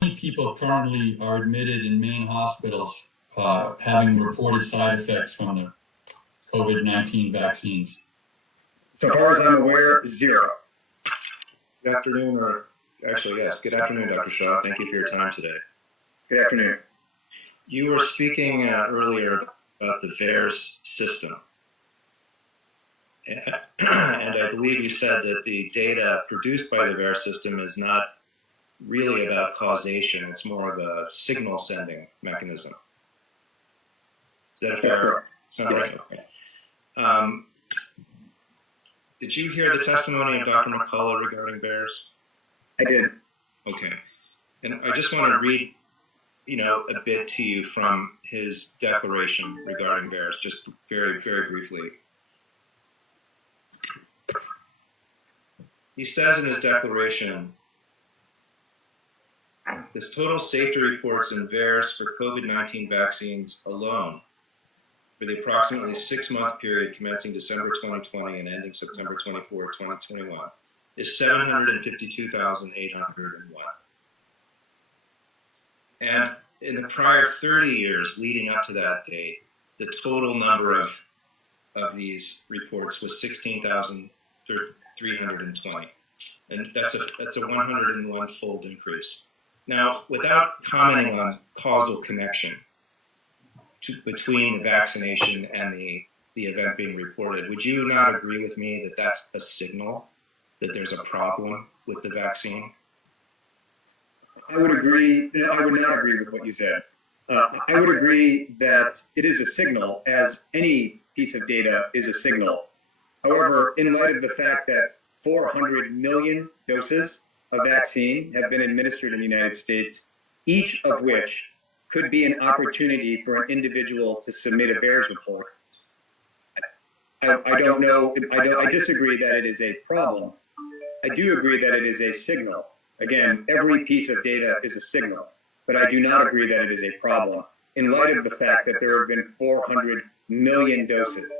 many people currently are admitted in Maine hospitals having reported side effects from the COVID-19 vaccines? So far as I'm aware, zero. Good afternoon, or actually, yes, good afternoon, Dr. Shah. Thank you for your time today. Good afternoon. You were speaking earlier about the VAERS system. And I believe you said that the data produced by the VAERS system is not really about causation. It's more of a signal sending mechanism. Is that a fair summary? Yes. Okay. Did you hear the testimony of Dr. McCullough regarding VAERS? I did. Okay. And I just want to read, a bit to you from his declaration regarding VAERS, just very, very briefly. He says in his declaration, this total safety reports in VAERS for COVID-19 vaccines alone for the approximately 6-month period commencing December 2020 and ending September 24, 2021 is 752,801. And in the prior 30 years leading up to that date, the total number of these reports was 16,320. And that's a 101-fold increase. Now, without commenting on causal connection between the vaccination and the event being reported, would you not agree with me that that's a signal that there's a problem with the vaccine? I would agree. I would not agree with what you said. I would agree that it is a signal, as any piece of data is a signal. However, in light of the fact that 400 million doses of vaccine have been administered in the United States, each of which could be an opportunity for an individual to submit a VAERS report. I don't know. I disagree that it is a problem. I do agree that it is a signal. Again, every piece of data is a signal, but I do not agree that it is a problem in light of the fact that there have been 400 million doses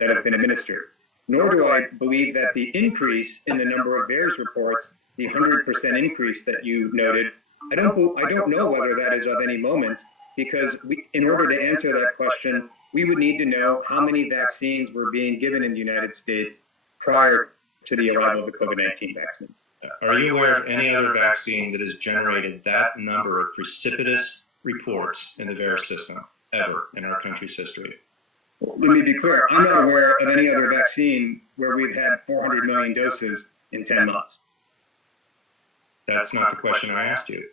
that have been administered. Nor do I believe that the increase in the number of VAERS reports, the 100% increase that you noted, I don't know whether that is of any moment, because in order to answer that question, we would need to know how many vaccines were being given in the United States prior to the arrival of the COVID-19 vaccines. Are you aware of any other vaccine that has generated that number of precipitous reports in the VAERS system ever in our country's history? Well, let me be clear. I'm not aware of any other vaccine where we've had 400 million doses in 10 months. That's not the question I asked you.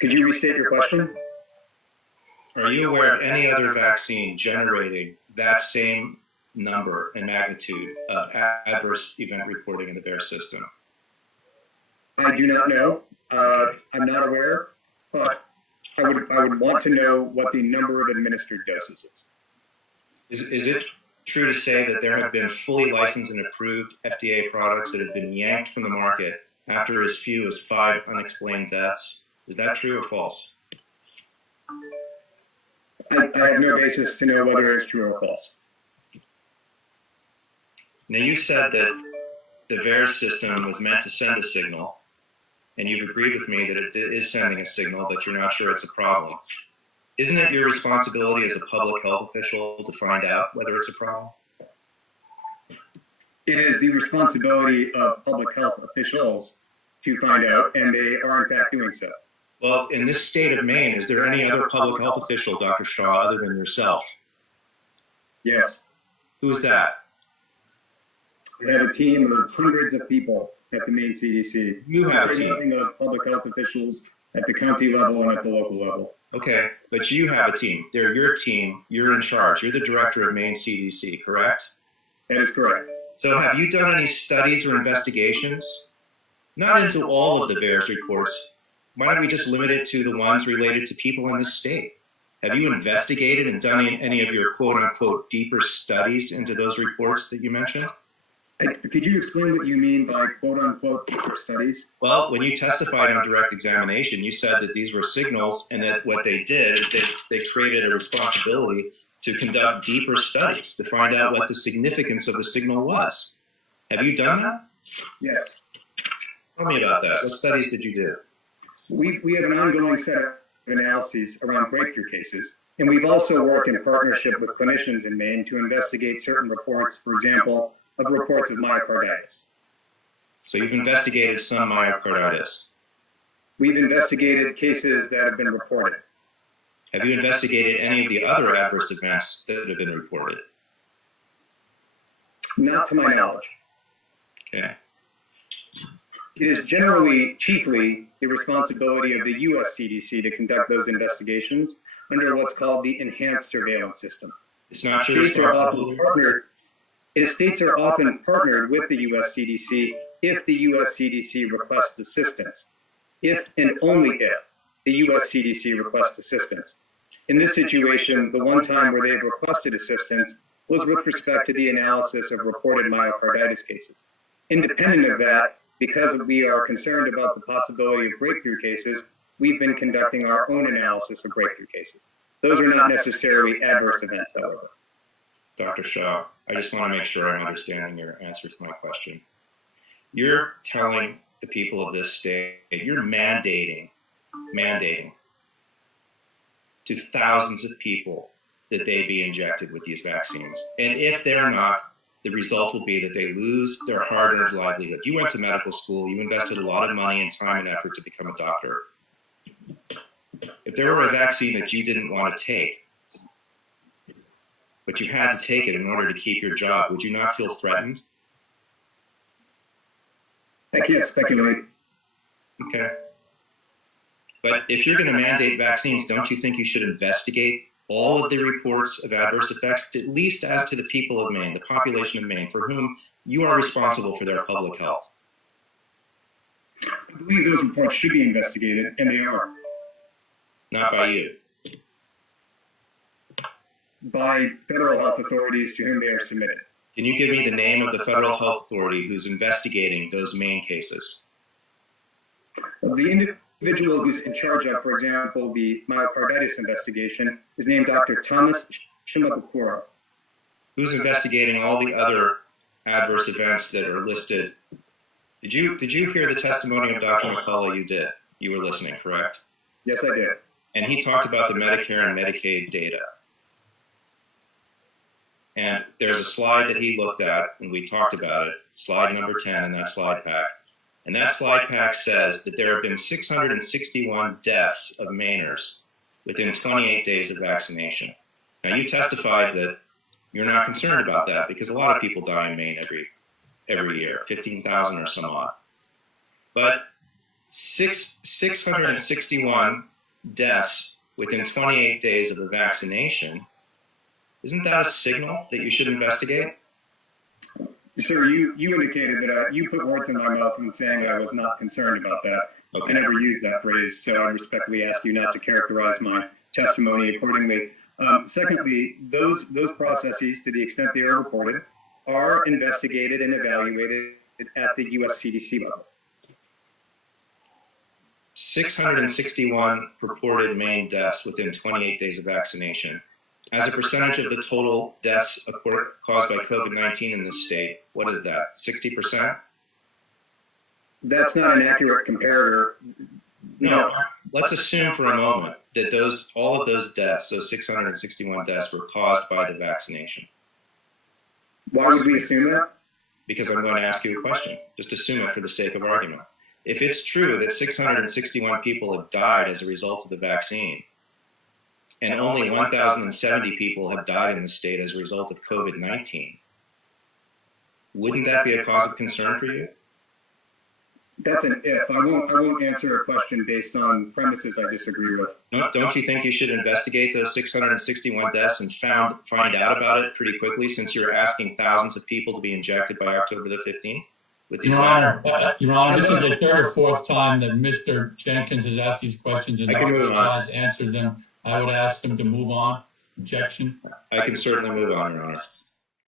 Could you restate your question? Are you aware of any other vaccine generating that same number and magnitude of adverse event reporting in the VAERS system? I do not know. I'm not aware, but I would want to know what the number of administered doses is. Is it true to say that there have been fully licensed and approved FDA products that have been yanked from the market after as few as 5 unexplained deaths? Is that true or false? I have no basis to know whether it's true or false. Now, you said that the VAERS system was meant to send a signal, and you've agreed with me that it is sending a signal, but you're not sure it's a problem. Isn't it your responsibility as a public health official to find out whether it's a problem? It is the responsibility of public health officials to find out, and they are in fact doing so. Well, in this state of Maine, is there any other public health official, Dr. Shah, other than yourself? Yes. Who is that? We have a team of hundreds of people at the Maine CDC. You have a team of public health officials at the county level and at the local level. Okay, but you have a team. They're your team. You're in charge. You're the director of Maine CDC, correct? That is correct. So have you done any studies or investigations? Not into all of the VAERS reports. Why don't we just limit it to the ones related to people in this state? Have you investigated and done any of your quote-unquote deeper studies into those reports that you mentioned? Could you explain what you mean by quote-unquote deeper studies? Well, when you testified on direct examination, you said that these were signals, and that what they did is they created a responsibility to conduct deeper studies to find out what the significance of the signal was. Have you done that? Yes. Tell me about that. What studies did you do? We have an ongoing set of analyses around breakthrough cases, and we've also worked in partnership with clinicians in Maine to investigate certain reports, for example, of reports of myocarditis. So you've investigated some myocarditis. We've investigated cases that have been reported. Have you investigated any of the other adverse events that have been reported? Not to my knowledge. Okay. It is chiefly the responsibility of the US CDC to conduct those investigations under what's called the enhanced surveillance system. It's not your responsibility. States are often partnered with the US CDC if the US CDC requests assistance, if and only if the US CDC requests assistance. In this situation, the one time where they've requested assistance was with respect to the analysis of reported myocarditis cases. Independent of that, because we are concerned about the possibility of breakthrough cases, we've been conducting our own analysis of breakthrough cases. Those are not necessarily adverse events, however. Dr. Shah, I just want to make sure I'm understanding your answer to my question. You're telling the people of this state, you're mandating to thousands of people that they be injected with these vaccines. And if they're not, the result will be that they lose their hard-earned livelihood. You went to medical school, you invested a lot of money and time and effort to become a doctor. If there were a vaccine that you didn't want to take, but you had to take it in order to keep your job, would you not feel threatened? I can't speculate. Okay. But if you're going to mandate vaccines, don't you think you should investigate all of the reports of adverse effects, at least as to the people of Maine, the population of Maine, for whom you are responsible for their public health? I believe those reports should be investigated, and they are. Not by you. By federal health authorities to whom they are submitted. Can you give me the name of the federal health authority who's investigating those Maine cases? The individual who's in charge of, for example, the myocarditis investigation is named Dr. Thomas Shimabukuro. Who's investigating all the other adverse events that are listed? Did you hear the testimony of Dr. McCullough? You did. You were listening, correct? Yes, I did. And he talked about the Medicare and Medicaid data. And there's a slide that he looked at, and we talked about it, slide number 10 in that slide pack. And that slide pack says that there have been 661 deaths of Mainers within 28 days of vaccination. Now, you testified that you're not concerned about that because a lot of people die in Maine every year, 15,000 or some odd. But 661 deaths within 28 days of a vaccination, isn't that a signal that you should investigate? Sir, you indicated that you put words in my mouth when saying I was not concerned about that. Okay. I never used that phrase, so I respectfully ask you not to characterize my testimony accordingly. Secondly, those processes, to the extent they are reported, are investigated and evaluated at the US CDC level. 661 reported Maine deaths within 28 days of vaccination. As a percentage of the total deaths caused by COVID-19 in this state, what is that, 60%? That's not an accurate comparator. No, let's assume for a moment that all of those deaths, those 661 deaths, were caused by the vaccination. Why would we assume that? Because I'm going to ask you a question. Just assume it for the sake of argument. If it's true that 661 people have died as a result of the vaccine, and only 1,070 people have died in the state as a result of COVID-19, wouldn't that be a cause of concern for you? That's an if. I won't answer a question based on premises I disagree with. No, don't you think you should investigate those 661 deaths and find out about it pretty quickly, since you're asking thousands of people to be injected by October the 15th? Your Honor, this is the third or fourth time that Mr. Jenkins has asked these questions and Dr. Shah has answered them. I would ask him to move on. Objection. I can certainly move on, Your Honor.